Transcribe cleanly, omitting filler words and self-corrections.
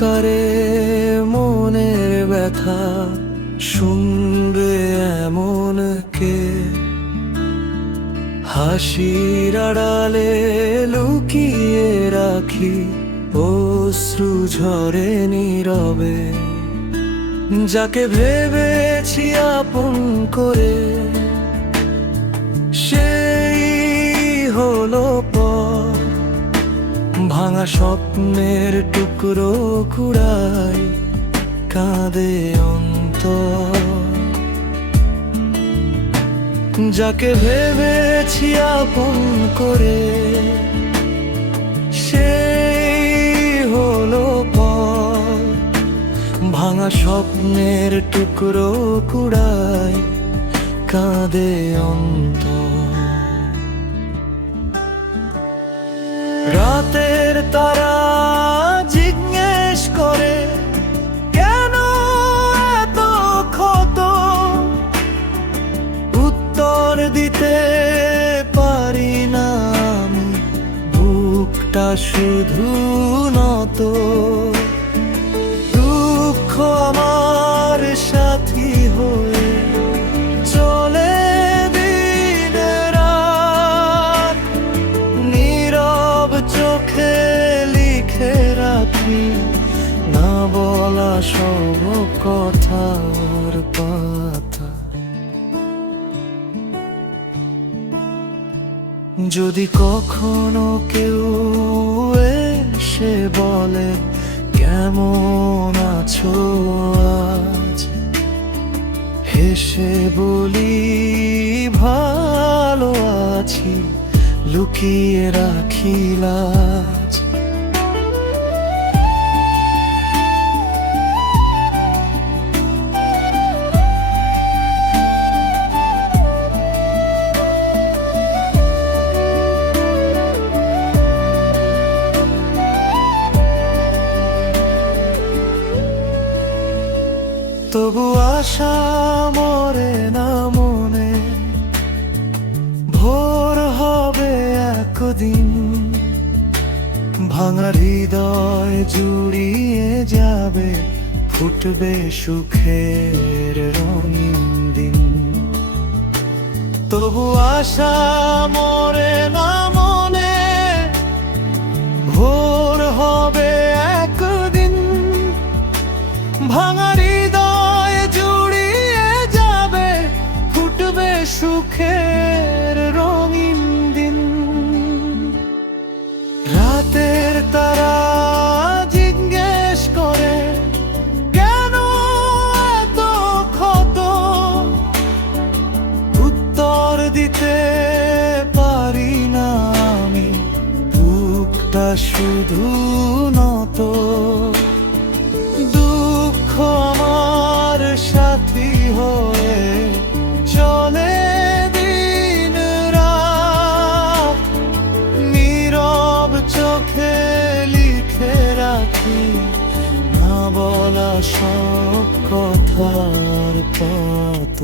কারে মনের ব্যথা শুনবে এমন কে? হাসির আড়ালে লুকিয়ে রাখি অশ্রু ঝরে নীরবে, যাকে ভেবেছি আপন করে সেই হলো পর। ভাঙা স্বপ্নের টুকরো কুড়াই কাঁদে অন্তর, যাকে ভেবেছি আপন করে সেই হলো পর। ভাঙা স্বপ্নের টুকরো কুড়াই কাঁদে অন্তর। রাতের তারা জিজ্ঞেস করে কেন এত ক্ষত, উত্তর দিতে পারি না আমি, বুকটা শুধু নত। দুঃখ আমার সাথী হয়ে চলে দিন রাত, নীরব চোখে লিখে রাখি না বলা সব কথার পাতা। যদি কখনো কেউ এসে বলে কেমন আছো আজ, হেসে বলি ভালো আছি, লুকিয়ে রাখি লাজ। তবু আশা মরে না মনে, ভোর হবে একদিন, ভাঙা হৃদয় জুড়িয়ে যাবে, ফুটবে সুখের রঙিন দিন। তবু আশা মরে না মনে, ভোর হবে একদিন, ভাঙা হৃদয় জুড়িয়ে যাবে, ফুটবে সুখের রঙিন দিন। রাতের তারা জিজ্ঞেস করে কেন এত ক্ষত, উত্তর দিতে পারি না আমি, বুকটা শুধু নত। দুঃখ আমার সাথী হয়ে চলে দিন রাত, নীরব চোখে লিখে রাখি না বলা সব কথার পাত।